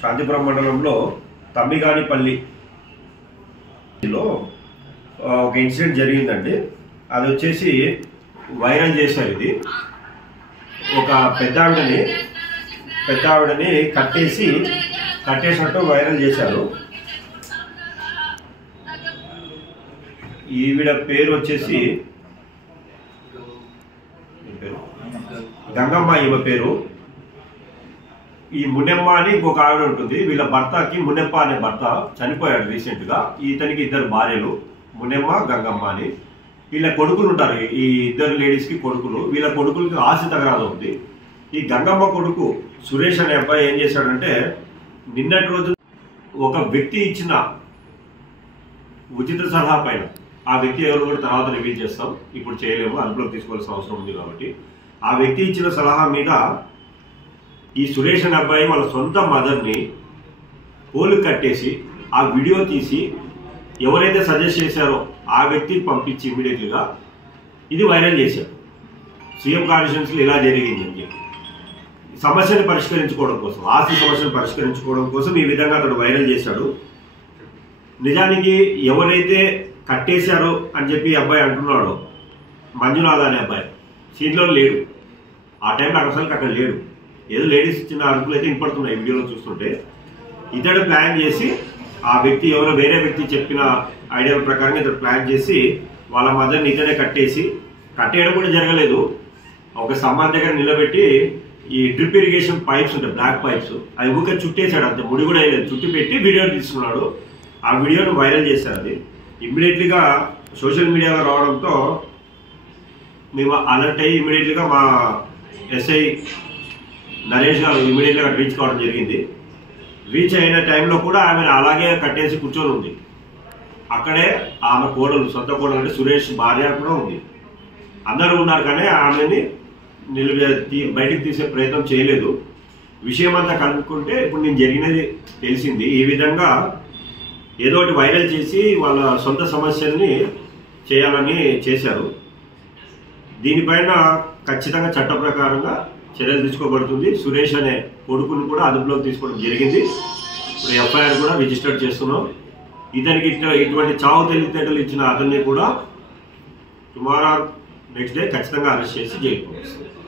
శాంతిపురం మండలంలో తమ్మిగానిపల్లిలో ఒక ఇన్సిడెంట్ జరిగిందండి. అది వచ్చేసి వైరల్ చేశారు. ఇది ఒక పెద్ద ఆవిడని కట్టేసినట్టు వైరల్ చేశారు. ఈవిడ పేరు వచ్చేసి గంగమ్మ. ఈమె పేరు ఈ మున్నెమ్మ అని ఇంకొక ఆవిడ ఉంటుంది. వీళ్ళ భర్తకి మున్నెప్ప అనే భర్త చనిపోయాడు రీసెంట్ గా. ఇతనికి 2 భార్యలు, మున్నెమ్మ, గంగమ్మ అని. వీళ్ళ కొడుకులు ఉంటారు, ఈ 2 లేడీస్ కి కొడుకులు. వీళ్ళ కొడుకులకి ఆస్తి తగరాదు ఉంది. ఈ గంగమ్మ కొడుకు సురేష్ అనే అబ్బాయి ఏం చేశాడంటే, నిన్నటి రోజు ఒక వ్యక్తి ఇచ్చిన ఉచిత సలహా పైన, ఆ వ్యక్తి ఎవరు కూడా తర్వాత రివీల్ చేస్తాం, ఇప్పుడు చేయలేము, అదుపులోకి తీసుకోవాల్సిన అవసరం ఉంది కాబట్టి, ఆ వ్యక్తి ఇచ్చిన సలహా మీద ఈ సురేష్ అనే అబ్బాయి వాళ్ళ సొంత మదర్ని పోలు కట్టేసి ఆ వీడియో తీసి ఎవరైతే సజెస్ట్ చేశారో ఆ వ్యక్తికి పంపించి ఇమీడియట్లీగా ఇది వైరల్ చేశారు. సీఎం కాన్స్టిట్యున్సీలో ఇలా జరిగిందని చెప్పి సమస్యను పరిష్కరించుకోవడం కోసం, ఆస్తి సమస్యను పరిష్కరించుకోవడం కోసం ఈ విధంగా అతడు వైరల్ చేశాడు. నిజానికి ఎవరైతే కట్టేశారో అని చెప్పి ఈ అబ్బాయి అంటున్నాడో, మంజునాథ్ అనే అబ్బాయి సీట్లో లేడు. ఆ టైంలో అసలు లేడు. ఏదో లేడీస్ చిన్న అరుపులు అయితే వినపడుతున్నాయి వీడియోలో చూస్తుంటే. ఇతడు ప్లాన్ చేసి, ఆ వ్యక్తి ఎవరో వేరే వ్యక్తి చెప్పిన ఐడియాల ప్రకారం ఇతడు ప్లాన్ చేసి వాళ్ళ మదర్ని ఇతడే కట్టేయడం కూడా జరగలేదు. ఒక స్తంభం దగ్గర నిలబెట్టి ఈ డ్రిప్ ఇరిగేషన్ పైప్స్ ఉంటాయి, బ్లాక్ పైప్స్, అవి ఊరికే చుట్టేశాడు. అంతే, ముడి కూడా వేయలేదు, చుట్టి పెట్టి వీడియో తీసుకున్నాడు. ఆ వీడియోను వైరల్ చేశారు. అది ఇమ్మీడియట్లీగా సోషల్ మీడియాలో రావడంతో మేము అలర్ట్ అయ్యి ఇమ్మీడియట్లీగా మా ఎస్ఐ నరేష్ గారు ఇమ్మీడియట్గా రీచ్ కావడం జరిగింది. రీచ్ అయిన టైంలో కూడా ఆమెను అలాగే కట్టేసి కూర్చొని ఉంది. అక్కడే ఆమె కోడలు, సొంత కోడలు అంటే సురేష్ భార్య కూడా ఉంది. అందరూ ఉన్నారు కానీ ఆమెని బయటికి తీసే ప్రయత్నం చేయలేదు. విషయం అంతా కనుక్కుంటే ఇప్పుడు నేను జరిగినది తెలిసింది. ఈ విధంగా ఏదో ఒకటి వైరల్ చేసి వాళ్ళ సొంత సమస్యల్ని చేయాలని చేశారు. దీనిపైన ఖచ్చితంగా చట్ట ప్రకారంగా చర్యలు తీసుకోబడుతుంది. సురేష్ అనే కొడుకును కూడా అదుపులోకి తీసుకోవడం జరిగింది. ఇప్పుడు ఎఫ్ఐఆర్ కూడా రిజిస్టర్ చేస్తున్నాం. ఇతనికి ఇటువంటి చావు తెలివితేటలు ఇచ్చిన అతన్ని కూడా టుమారో నెక్స్ట్ డే ఖచ్చితంగా అరెస్ట్ చేసి జైలుకి పంపిస్తాం.